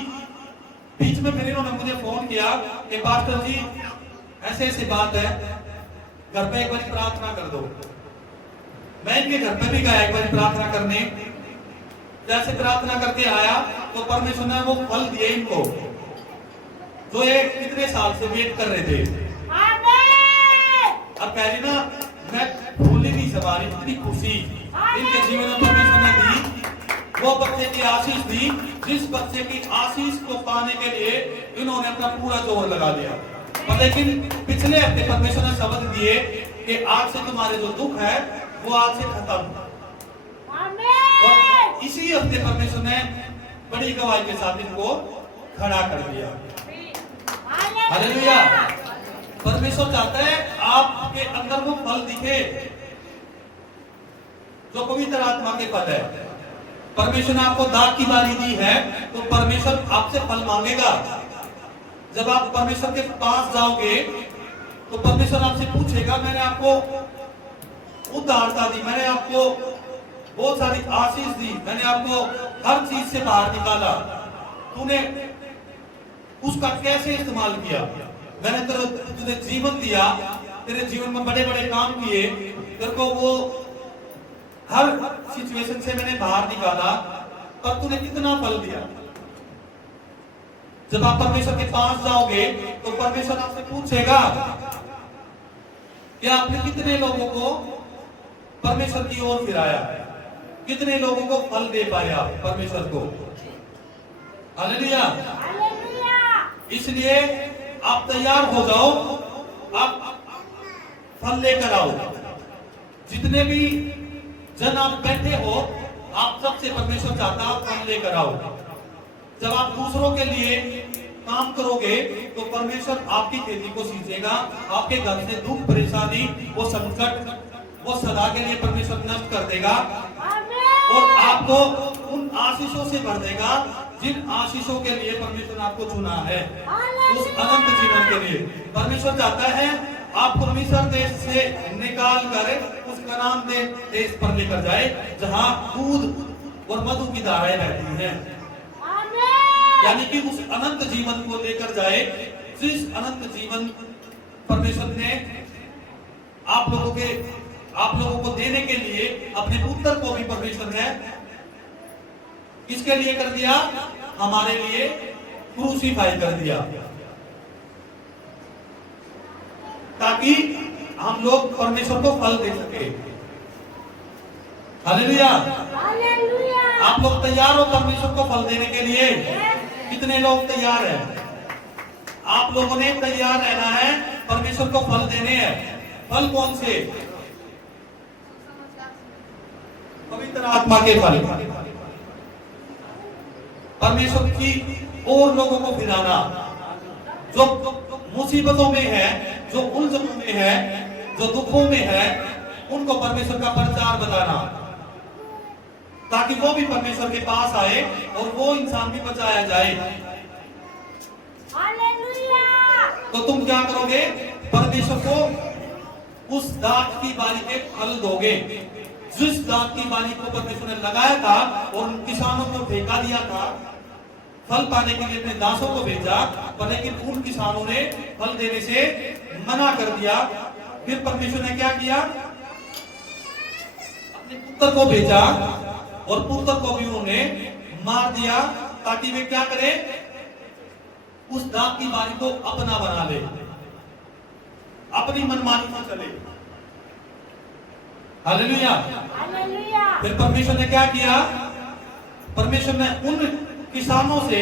बीच में फिर इन्होंने मुझे फोन किया कि पास्टर जी ऐसे ऐसी बात है, घर पे एक बार प्रार्थना कर दो। मैं इनके घर पे भी गया एक बार प्रार्थना करने। जैसे प्रार्थना करके आया तो परमेश्वर ने वो फल दिए इनको जो ये कितने साल से वेट कर रहे थे। अब कह रही ना, मैं भूल ही नहीं सका, इतनी खुशी इनके जीवन में परमेश्वर ने दी। वो बच्चे की आशीष दी, जिस बच्चे की आशीष को पाने के लिए इन्होंने अपना पूरा जोर लगा दिया। लेकिन पिछले हफ्ते परमेश्वर ने शब्द दिए कि आज से तुम्हारे जो दुख है वो आज से खत्म। और इसी हफ्ते परमेश्वर ने बड़ी गवाही के साथ इनको खड़ा कर दिया। हालेलुया। परमेश्वर चाहता है आपके अंदर वो फल दिखे जो पवित्र आत्मा के फल है। परमेश्वर ने आपको दाग की बारी दी है तो परमेश्वर आपसे फल मांगेगा। जब आप परमेश्वर के पास जाओगे तो परमेश्वर आपसे पूछेगा, मैंने आपको उदारता दी, मैंने आपको बहुत सारी आशीष दी, मैंने आपको हर चीज से बाहर निकाला, तूने उसका कैसे इस्तेमाल किया? मैंने तुझे जीवन दिया, तेरे जीवन में बड़े बड़े काम किए, तेरे को वो हर सिचुएशन से मैंने बाहर निकाला, पर तूने कितना फल दिया? जब आप परमेश्वर के पास जाओगे तो परमेश्वर आपसे पूछेगा कि आपने कितने लोगों को परमेश्वर की ओर फिराया, कितने लोगों को फल दे पाया परमेश्वर को। हालेलुया। इसलिए आप तैयार हो जाओ, आप फल लेकर आओ। जितने भी जन आप बैठे हो, आप सबसे परमेश्वर चाहता आप फल लेकर आओ। जब आप दूसरों के लिए काम करोगे तो परमेश्वर आपकी खेती को सींचेगा। आपके घर से दुख परेशानी वो संकट वो सदा के लिए परमेश्वर नष्ट कर देगा और आपको उन आशीषों से भर देगा जिन आशीषों के लिए परमेश्वर ने आपको चुना है, उस अनंत जीवन के लिए। परमेश्वर चाहता है आपको मिस्र देश से निकाल कर उस कनान देश पर लेकर जाए जहां दूध और मधु की धाराएं बहती हैं, यानी कि उस अनंत जीवन को लेकर जाए जिस अनंत जीवन परमेश्वर ने आप लोगों को देने के लिए अपने पुत्र को भी परमेश्वर ने किसके लिए कर दिया? हमारे लिए क्रूसीफाई कर दिया, ताकि हम लोग परमेश्वर को फल दे सके। हालेलुया। हालेलुया। आप लोग तैयार हो परमेश्वर को फल देने के लिए? कितने लोग तैयार हैं? आप लोगों ने तैयार रहना है परमेश्वर को फल देने हैं। फल कौन से? पवित्र आत्मा के फल। परमेश्वर की और लोगों को फिराना, जो मुसीबतों में है, जो उलझनों में है, जो दुखों में है, उनको परमेश्वर का प्रचार बताना, ताकि वो भी परमेश्वर के पास आए और वो इंसान भी बचाया जाए। हालेलुया। तो तुम क्या करोगे? परमेश्वर को उस दाख की बारी के फल दोगे। जिस दाख की बारी को परमेश्वर ने लगाया था और उन किसानों को ठेका दिया था, फल पाने के लिए अपने दासों को भेजा, पर लेकिन उन किसानों ने फल देने से मना कर दिया। फिर परमेश्वर ने क्या किया? अपने पुत्र को भेजा और पुत्र को भी उन्होंने मार दिया, ताकि वे क्या करें? उस दाख की बारी को अपना बना ले, अपनी मनमानी से चले। हालेलुया। हालेलुया। फिर परमेश्वर ने क्या किया? परमेश्वर ने उन किसानों से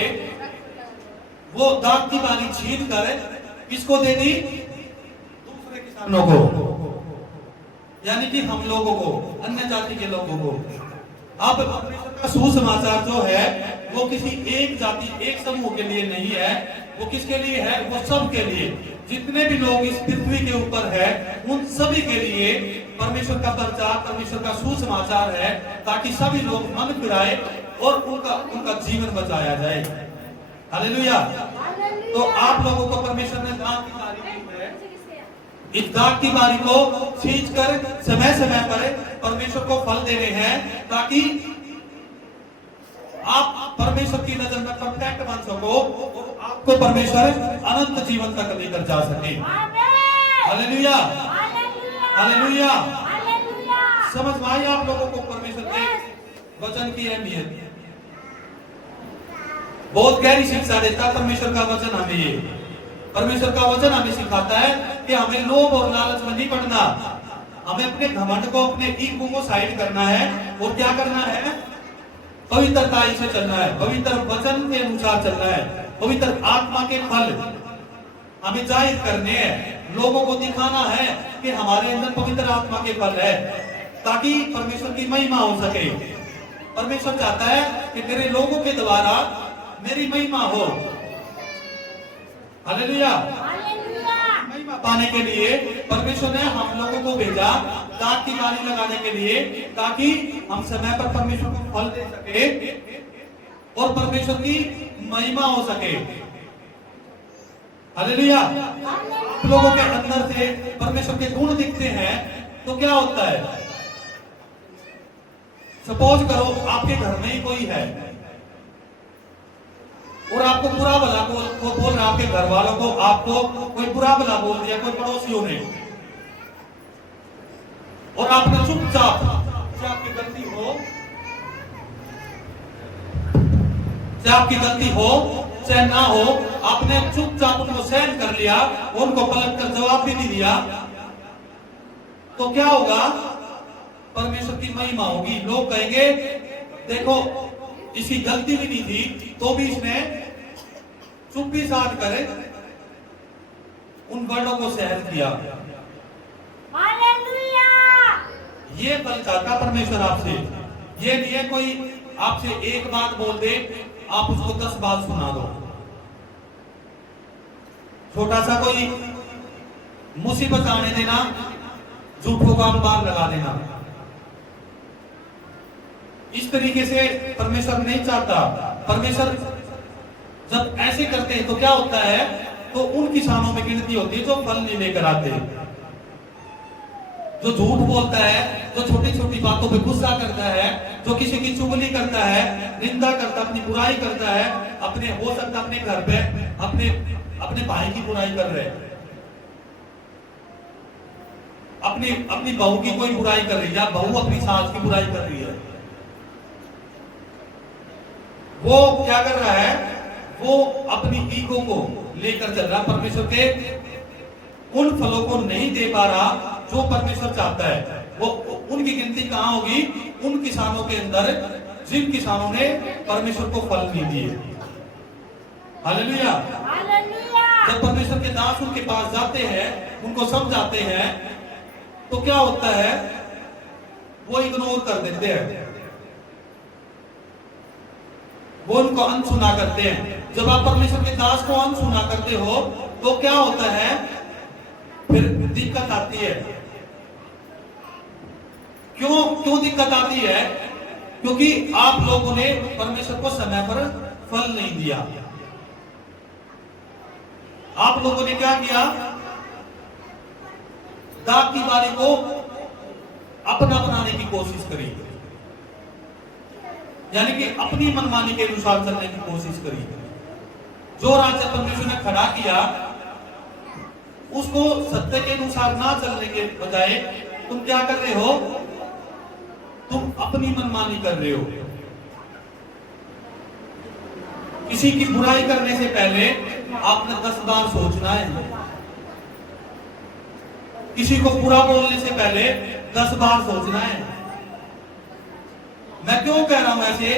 वो दाख की बारी छीन कर किसको दे दी? दूसरे किसानों को, यानी कि हम लोगों को, अन्य जाति के लोगों को। अब परमेश्वर का सुसमाचार जो है वो किसी एक जाति, एक समूह के लिए नहीं है, वो किसके लिए है? वो सब के लिए। जितने भी लोग इस पृथ्वी के ऊपर है, उन सभी के लिए परमेश्वर का प्रचार, परमेश्वर का सुसमाचार है, ताकि सभी लोग मन फिराए और उनका जीवन बचाया जाए। हालेलुया। तो आप लोगों को परमेश्वर ने दाख की बारी दी है। इस दाख की बारी को खींच कर समय समय पर परमेश्वर को फल देने हैं, ताकि आप परमेश्वर की नजर में परफेक्ट बन सको और आपको परमेश्वर अनंत जीवन तक लेकर जा सके। हालेलुया। हालेलुया। समझ में आई आप लोगों को परमेश्वर के वचन की अहमियत? बहुत गहरी शिक्षा देता है परमेश्वर का वचन हमें। ये परमेश्वर का वचन हमें सिखाता है कि हमें लोभ और लालच में नहीं पड़ना, हमें अपने घमंड को, अपने ईगो को साइड करना है और क्या करना है? पवित्रता से चलना है, पवित्र वचन के अनुसार चलना है, पवित्र आत्मा के फल हमें जाहिर करने हैं, लोगों को दिखाना है कि हमारे अंदर पवित्र आत्मा के फल है, ताकि परमेश्वर की महिमा हो सके। परमेश्वर चाहता है कि तेरे लोगों के द्वारा मेरी महिमा हो। हालेलुया। महिमा पाने के लिए परमेश्वर ने हम लोगों को भेजा दाख की बारी लगाने के लिए, ताकि हम समय पर परमेश्वर को फल दे सके और परमेश्वर की महिमा हो सके। हालेलुया। आप लोगों के अंदर से परमेश्वर के गुण दिखते हैं तो क्या होता है? सपोज करो आपके घर में ही कोई है और आपको बुरा भला को बोल रहा, आपके घर वालों को आपको कोई बुरा भला बोल दिया, कोई पड़ोसियों ने, और आपने चुपचाप, चाहे आपकी गलती हो, चाहे आपकी गलती हो चाहे ना हो, आपने चुपचाप उनको सहन कर लिया, उनको पलट कर जवाब भी नहीं दिया, तो क्या होगा? परमेश्वर की महिमा होगी। लोग कहेंगे देखो इसकी गलती भी नहीं थी तो भी इसने चुप्पी साध कर उन वर्णों को सहन किया। हालेलुया। ये फल चाहता परमेश्वर आपसे। ये नहीं है कोई आपसे एक बात बोल दे आप उसको 10 बात सुना दो। छोटा सा कोई मुसीबत आने देना, झूठों का अंबार लगा देना, इस तरीके से परमेश्वर नहीं चाहता। परमेश्वर जब ऐसे करते हैं तो क्या होता है? तो उन किसानों में गिनती होती है जो फल नहीं लेकर आते, जो झूठ बोलता है, जो छोटी छोटी बातों पे गुस्सा करता है, जो किसी की चुगली करता है, निंदा करता, अपनी बुराई करता है, अपने हो सकता अपने घर पे अपने भाई की बुराई कर रहे हैं, अपनी बहू की कोई बुराई कर रही है, या बहू अपनी सास की बुराई कर रही है, वो क्या कर रहा है, वो अपनी ईगो को लेकर चल रहा, परमेश्वर के उन फलों को नहीं दे पा रहा जो परमेश्वर चाहता है। वो उनकी गिनती कहां होगी, उन किसानों के अंदर जिन किसानों ने परमेश्वर को फल नहीं दिए। हालेलुया। हालेलुया। जब परमेश्वर के दास उनके पास जाते हैं, उनको समझाते हैं, तो क्या होता है, वो इग्नोर कर देते हैं, वो उनको अनसुना करते हैं। जब आप परमेश्वर के दास को अनसुना करते हो तो क्या होता है, फिर दिक्कत आती है। क्यों दिक्कत आती है? क्योंकि आप लोगों ने परमेश्वर को समय पर फल नहीं दिया। आप लोगों ने क्या किया, दाग की बारी को अपना बनाने की कोशिश करी, यानी कि अपनी मनमानी के अनुसार चलने की कोशिश करी। जो राज्य परमेश्वर ने खड़ा किया उसको सत्य के अनुसार ना चलने के बजाय तुम क्या कर रहे हो, तुम अपनी मनमानी कर रहे हो। किसी की बुराई करने से पहले आपने 10 बार सोचना है। किसी को बुरा बोलने से पहले 10 बार सोचना है। मैं क्यों कह रहा हूं ऐसे?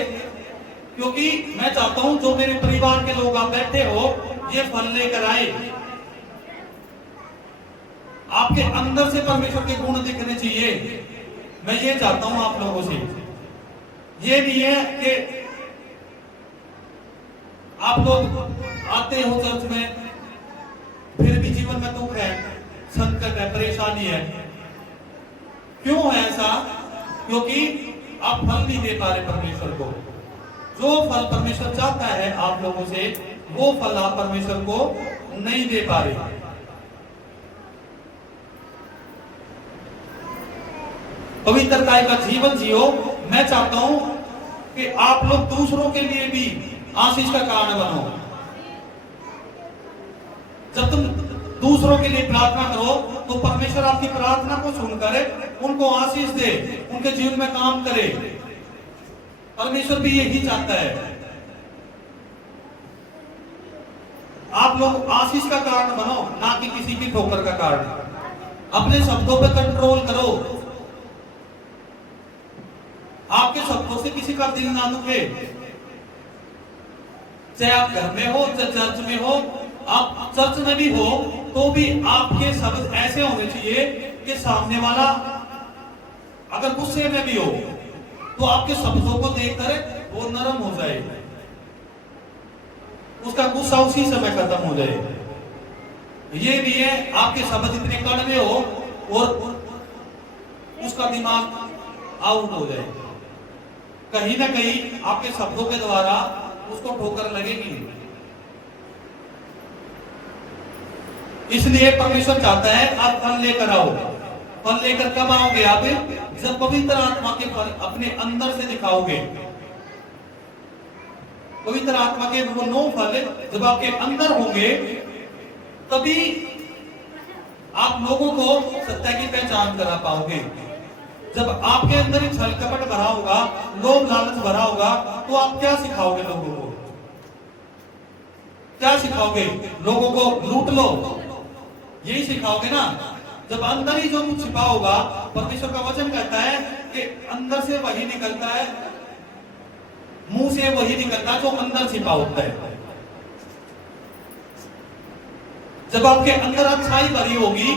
क्योंकि मैं चाहता हूं जो मेरे परिवार के लोग आप बैठे हो, ये फल लेकर आए। आपके अंदर से परमेश्वर के गुण दिखने चाहिए। मैं ये चाहता हूं आप लोगों से। ये नहीं है कि आप लोग आते हो चर्च में, फिर भी जीवन में दुख है, संकट है, परेशानी है। क्यों है ऐसा? क्योंकि आप फल नहीं दे पा रहे परमेश्वर को। जो फल परमेश्वर चाहता है आप लोगों से, वो फल आप परमेश्वर को नहीं दे पा रहे। पवित्रता का जीवन जियो। मैं चाहता हूं कि आप लोग दूसरों के लिए भी आशीष का कारण बनो। जब तुम दूसरों के लिए प्रार्थना करो तो परमेश्वर आपकी प्रार्थना को सुनकर उनको आशीष दे, उनके जीवन में काम करे। परमेश्वर भी यही चाहता है। आप लोग आशीष का कारण बनो, ना कि किसी की ठोकर का कारण। अपने शब्दों पे कंट्रोल करो। आपके शब्दों से किसी का दिल ना दुखे। चाहे आप घर में हो, चाहे चर्च में हो, आप चर्च में भी हो, तो भी आपके शब्द ऐसे होने चाहिए कि सामने वाला अगर गुस्से में भी हो तो आपके शब्दों को देखकर वो नरम हो जाए, उसका गुस्सा उसी समय खत्म हो जाए। ये भी है आपके शब्द इतने कड़वे हो और उसका दिमाग आउट हो जाए। कहीं ना कहीं आपके शब्दों के द्वारा उसको ठोकर लगेगी। इसलिए परमेश्वर चाहता है आप फल लेकर आओ। फल लेकर कब आओगे आप? जब पवित्र आत्मा के फल अपने अंदर से दिखाओगे। पवित्र आत्मा के वो 9 फल जब आपके अंदर होंगे, तभी आप लोगों को सत्य की पहचान करा पाओगे। जब आपके अंदर छल कपट भरा होगा, लोभ लालच भरा होगा, तो आप क्या सिखाओगे लोगों को? क्या सिखाओगे? लोगों को लूट लो, यही सिखाओगे ना। जब अंदर ही जो कुछ छिपा होगा, परमेश्वर का वचन कहता है कि अंदर से वही निकलता है, मुंह से वही निकलता है जो अंदर छिपा होता है। जब आपके अंदर अच्छाई भरी होगी,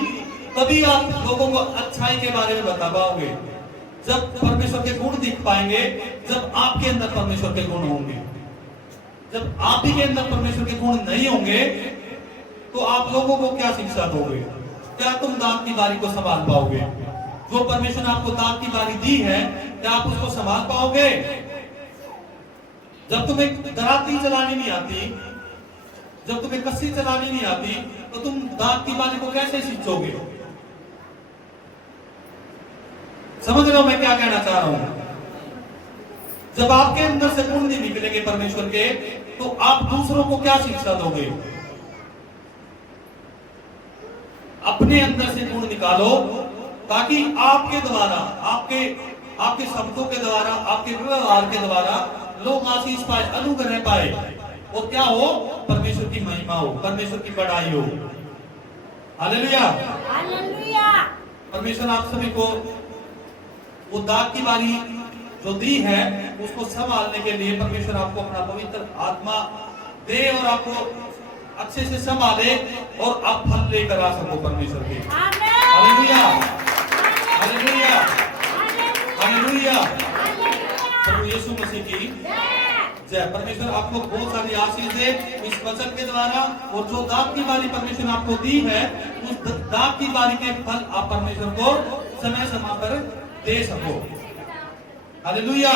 तभी आप लोगों को अच्छाई के बारे में बता पाओगे। जब परमेश्वर के गुण दिख पाएंगे, जब आपके अंदर परमेश्वर के गुण होंगे। जब आप ही के अंदर परमेश्वर के गुण नहीं होंगे, तो आप लोगों को क्या शिक्षा दोगे? क्या तुम दाग की बारी को संभाल पाओगे? जो परमेश्वर ने आपको दाग की बारी दी है, क्या आप उसको संभाल पाओगे? जब तुम्हें दराती चलानी नहीं आती, जब तुम्हें कस्सी चलानी नहीं आती, तो तुम दाग की बारी को कैसे सींचोगे? समझ रहे हो मैं क्या कहना चाह रहा हूं? जब आपके अंदर से गुण नहीं निकलेंगे परमेश्वर के, तो आप दूसरों को क्या शिक्षा दोगे? अपने अंदर से गुण निकालो, ताकि आपके द्वारा, आपके शब्दों के द्वारा, आपके व्यवहार के द्वारा लोग आशीष पाए, अनुग्रह पाए, और क्या हो, परमेश्वर की महिमा हो, परमेश्वर की बड़ाई हो। हालेलुया। हालेलुया। परमेश्वर आप सभी को वो दाग की बारी जो दी है उसको संभालने के लिए परमेश्वर आपको अपना पवित्र आत्मा दे और आपको अच्छे से संभाले और आप फल लेकर आ सको परमेश्वर के। आमीन। हालेलुया, हालेलुया, हालेलुया। प्रभु यीशु मसीह की जय। परमेश्वर आपको बहुत सारी आशीष दे इस वचन के द्वारा, और जो दाग की बारी परमेश्वर ने आपको दी है उस दाग की बारी के फल आप परमेश्वर को समय समय पर दे सको। हालेलुया।